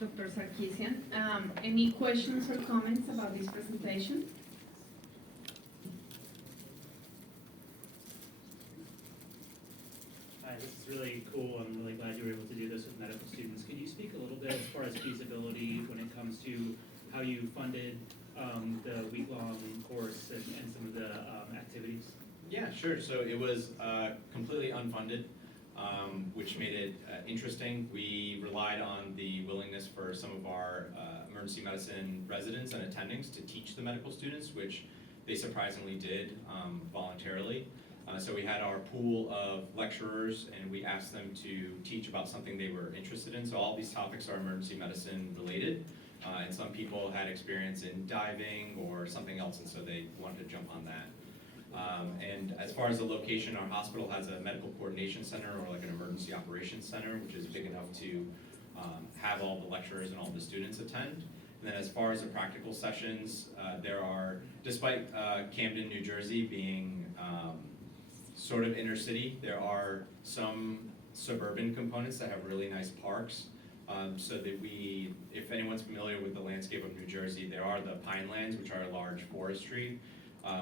Dr. Sarkisian. Any questions or comments about this presentation? Hi, this is really cool. I'm really glad you were able to do this with medical students. Could you speak a little bit as far as feasibility when it comes to how you funded the week-long course and some of the activities? Yeah, sure. So it was completely unfunded, which made it interesting. We relied on the willingness for some of our emergency medicine residents and attendings to teach the medical students, which they surprisingly did voluntarily. So we had our pool of lecturers, and we asked them to teach about something they were interested in. So all these topics are emergency medicine related, and some people had experience in diving or something else, and so they wanted to jump on that. And as far as the location, our hospital has a medical coordination center, or like an emergency operations center, which is big enough to have all the lecturers and all the students attend. And then as far as the practical sessions, there are, despite Camden, New Jersey being sort of inner city, there are some suburban components that have really nice parks. So that we, if anyone's familiar with the landscape of New Jersey, there are the pine lands, which are a large forestry.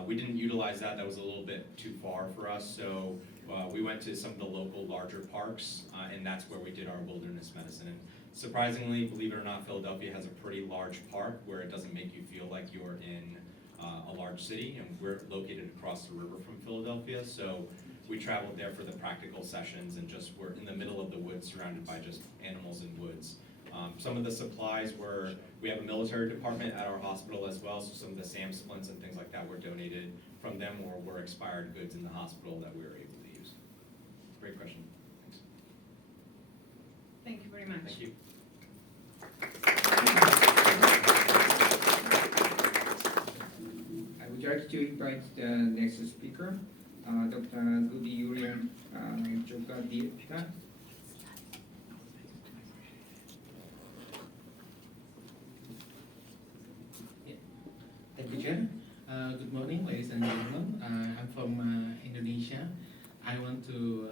We didn't utilize that. That was a little bit too far for us. So we went to some of the local larger parks, and that's where we did our wilderness medicine. And surprisingly, believe it or not, Philadelphia has a pretty large park where it doesn't make you feel like you're in a large city, and we're located across the river from Philadelphia. So we traveled there for the practical sessions, and just we're in the middle of the woods surrounded by just animals and woods. Some of the supplies were, we have a military department at our hospital as well, so some of the SAM splints and things like that were donated from them, or were expired goods in the hospital that we were able to use. Great question. Thanks. Thank you very much. Thank you. I would like to invite the next speaker, Dr. Rudy Urian Jogadita. Thank you, Chair. Good morning, ladies and gentlemen. I'm from Indonesia. I want to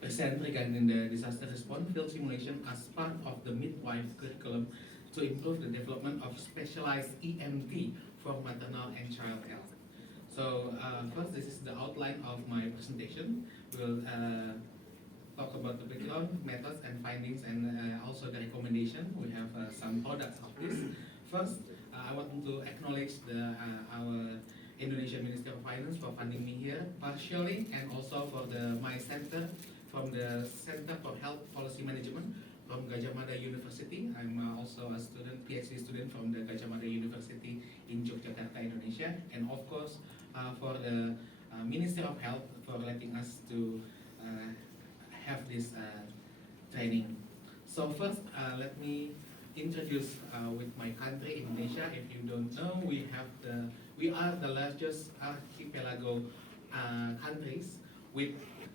present regarding the disaster response field simulation as part of the midwife curriculum to improve the development of specialized EMT for maternal and child health. So first, this is the outline of my presentation. We'll talk about the background, methods, and findings, and also the recommendation. We have some products of this. First, I want to acknowledge our Indonesian Ministry of Finance for funding me here partially, and also for my center from the Center for Health Policy Management from Gajah Mada University. I'm also a student, PhD student from the Gajah Mada University in Yogyakarta, Indonesia, and of course for the Ministry of Health for letting us to have this training. So first, let me introduce with my country, Indonesia. If you don't know, we are the largest archipelago countries with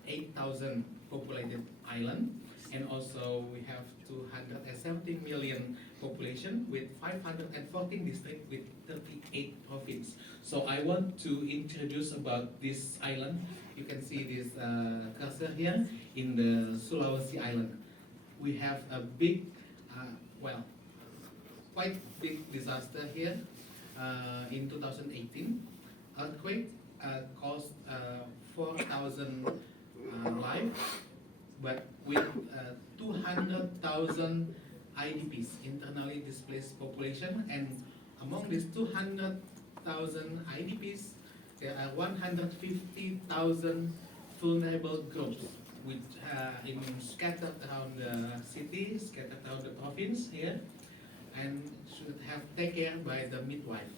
8,000 populated island, and also we have 270 million population with 514 districts with 38 provinces. So I want to introduce about this island. You can see this cursor here in the Sulawesi Island. We have a big, quite big disaster here in 2018. Earthquake caused 4,000 lives, but with 200,000 IDPs, internally displaced population, and among these 200,000 IDPs, there are 150,000 vulnerable groups, which scattered around the city, scattered around the province here, and should have taken care by the midwife.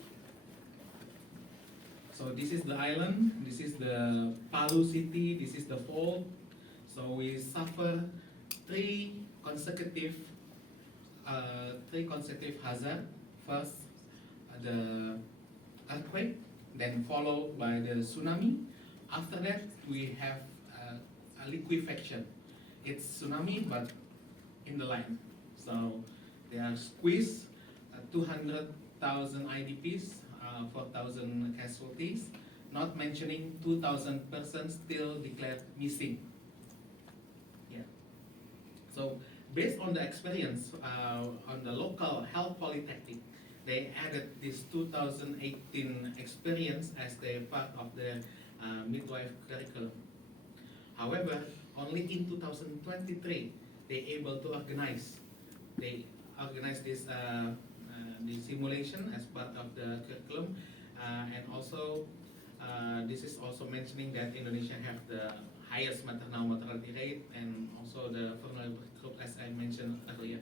So this is the island, this is the Palu city, this is the fault. So we suffer three consecutive hazards. First, the earthquake, then followed by the tsunami. After that, we have a liquefaction. It's tsunami, but in the land. So they are squeezed, 200,000 IDPs, 4,000 casualties, not mentioning 2,000 persons still declared missing. Yeah. So based on the experience on the local health polytechnic, they added this 2018 experience as the part of the midwife curriculum. However, only in 2023 they able to organize. They organize this the simulation as part of the curriculum, and also this is also mentioning that Indonesia have the highest maternal mortality rate and also the vulnerable group as I mentioned earlier.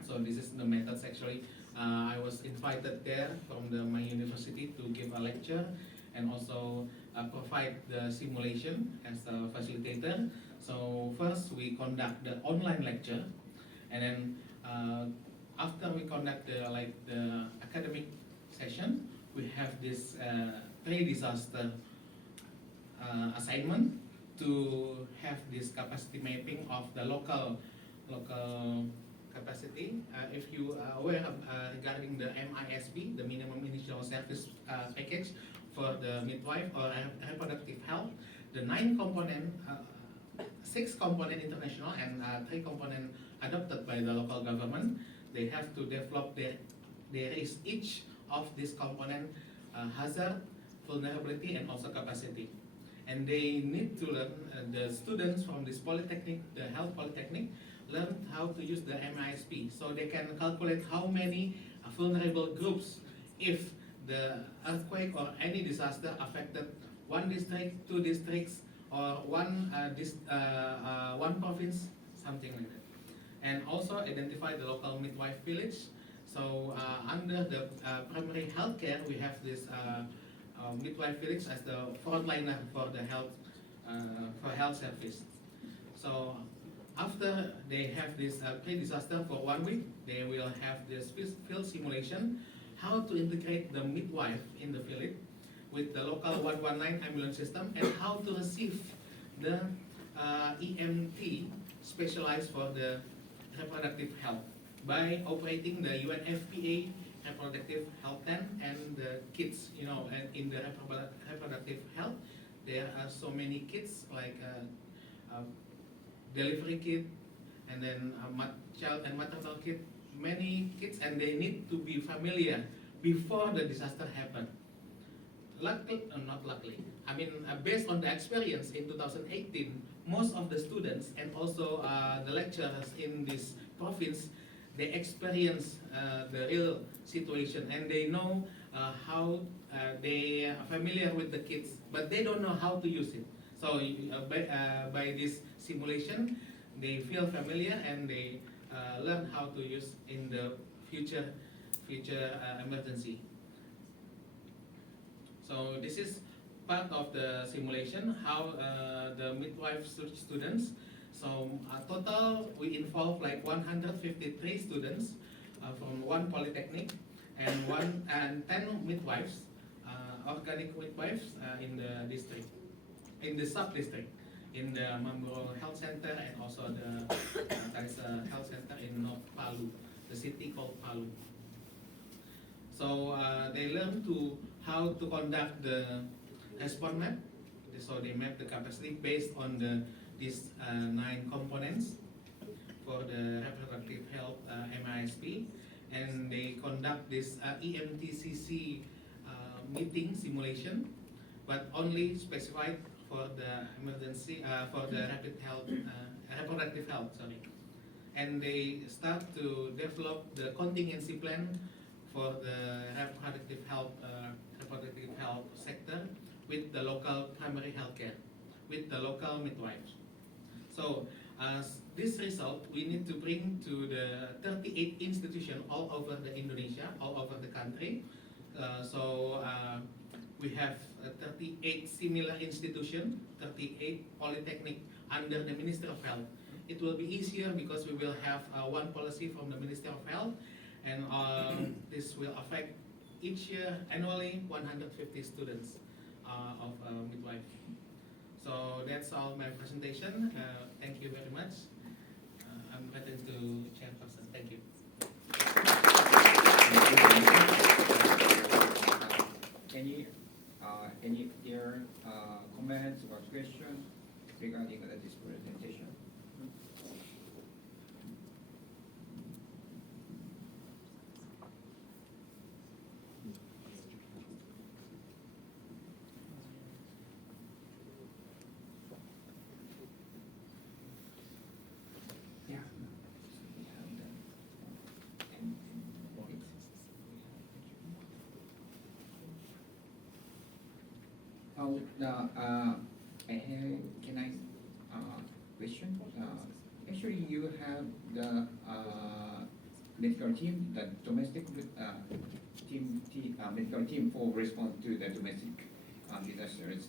So this is the methods actually. I was invited there from my university to give a lecture and also provide the simulation as a facilitator. So first we conduct the online lecture, and then after we conduct the academic session, we have this pre-disaster assignment to have this capacity mapping of the local capacity. If you are aware regarding the MISP, the minimum initial service package for the midwife or reproductive health, the 6 component international and 3 component adopted by the local government, they have to develop there is each of this component hazard, vulnerability, and also capacity. And they need to learn, the students from this polytechnic, the health polytechnic, learn how to use the MISP, so they can calculate how many vulnerable groups if the earthquake or any disaster affected 1 district, 2 districts, or one province, something like that. And also identify the local midwife village. So under the primary healthcare, we have this midwife village as the frontliner for the health service. So after they have this pre-disaster for 1 week, they will have this field simulation, how to integrate the midwife in the village with the local 119 ambulance system, and how to receive the EMT specialized for the reproductive health by operating the UNFPA reproductive health tent and the kids, and in the reproductive health, there are so many kids like delivery kit, and then child and maternal kit, many kids, and they need to be familiar before the disaster happened. Luckily, not luckily, I mean based on the experience in 2018, most of the students and also the lecturers in this province, they experience the real situation, and they know how they are familiar with the kits, but they don't know how to use it. So by this simulation, they feel familiar and they learn how to use in the future emergency. So this is part of the simulation, how the midwife students. So total we involve like 153 students from 1 polytechnic and 10 midwives, organic midwives in the district, in the sub-district, in the Mamboro Health Center, and also the there is a health center in North Palu, the city called Palu. So they learn how to conduct the response map. So they map the capacity based on these 9 components for the reproductive health MISP, and they conduct this EMTCC meeting simulation, but only specified for the emergency for the reproductive health. Sorry, and they start to develop the contingency plan for the reproductive health sector with the local primary healthcare, with the local midwives. So as this result, we need to bring to the 38 institutions all over the Indonesia, all over the country. We have 38 similar institutions, 38 polytechnic under the Ministry of Health. It will be easier because we will have one policy from the Ministry of Health, and this will affect each year annually 150 students of midwife. So that's all my presentation. Thank you very much. I'm ready to chairperson. Thank you. Any other comments or questions regarding this presentation? now, I have, can I, question? Actually, you have the, medical team, the domestic, medical team for response to the domestic, disasters.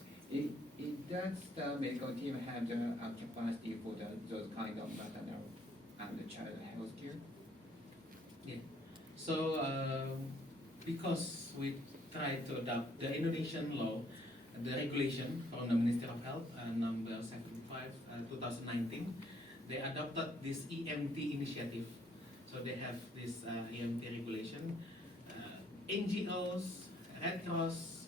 Does the medical team have the, capacity for those kind of maternal and child health care? Yeah. So because we try to adopt the Indonesian law, the regulation from the Ministry of Health, number 75, 2019, they adopted this EMT initiative. So they have this EMT regulation. NGOs, Red Cross,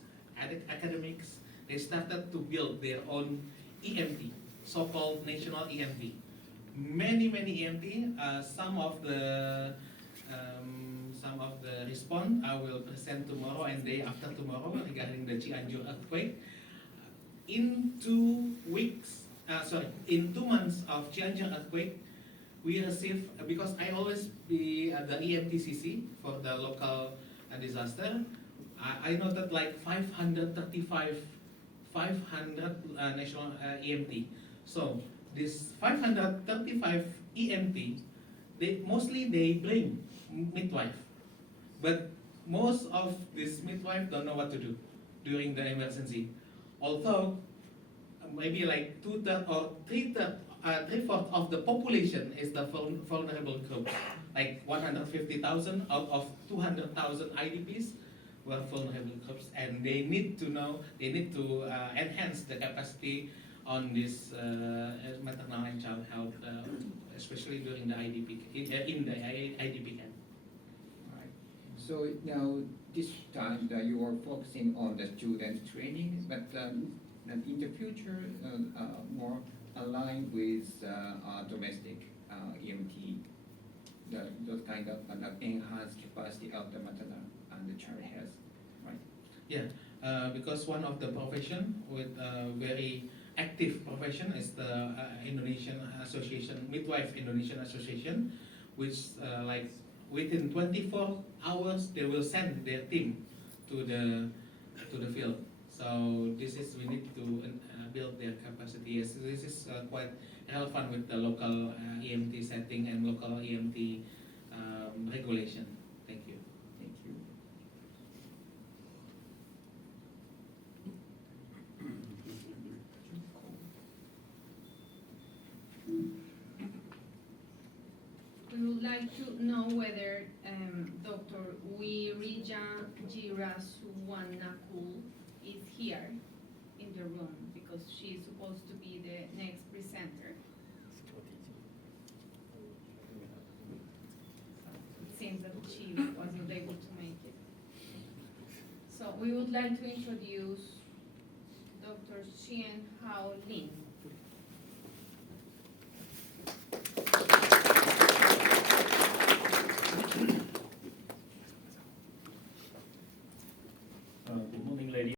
academics, they started to build their own EMT, so-called national EMT. Many EMT. Some of the response I will present tomorrow and day after tomorrow regarding the Cianjur earthquake. In 2 months of Cianjur earthquake, we received, because I always be the EMTCC for the local disaster, I noted like 500 national EMT. So this 535 EMT, they bring midwife, but most of this midwife don't know what to do during the emergency. Although maybe like 2/3 or 3/4 of the population is the vulnerable group, like 150,000 out of 200,000 IDPs were vulnerable groups, and they need to enhance the capacity on this maternal and child health, especially during the IDP in the IDP camp. Right. So now this time that you are focusing on the student training, but in the future more aligned with domestic EMT, those kind of enhanced capacity of the maternal and the child health, right? Yeah, because one of the profession with very active profession is the Indonesian Association, Midwife Indonesian Association, which like within 24 hours they will send their team to the field. So we need to build their capacity. Yes, this is quite relevant with the local EMT setting and local EMT regulation. Thank you. Thank you. We would like to know whether Dr. Wirija Jirasuwanakul is here in the room, because she is supposed to be the next presenter. It seems that she wasn't able to make it. So we would like to introduce Dr. Xian Hao Lin.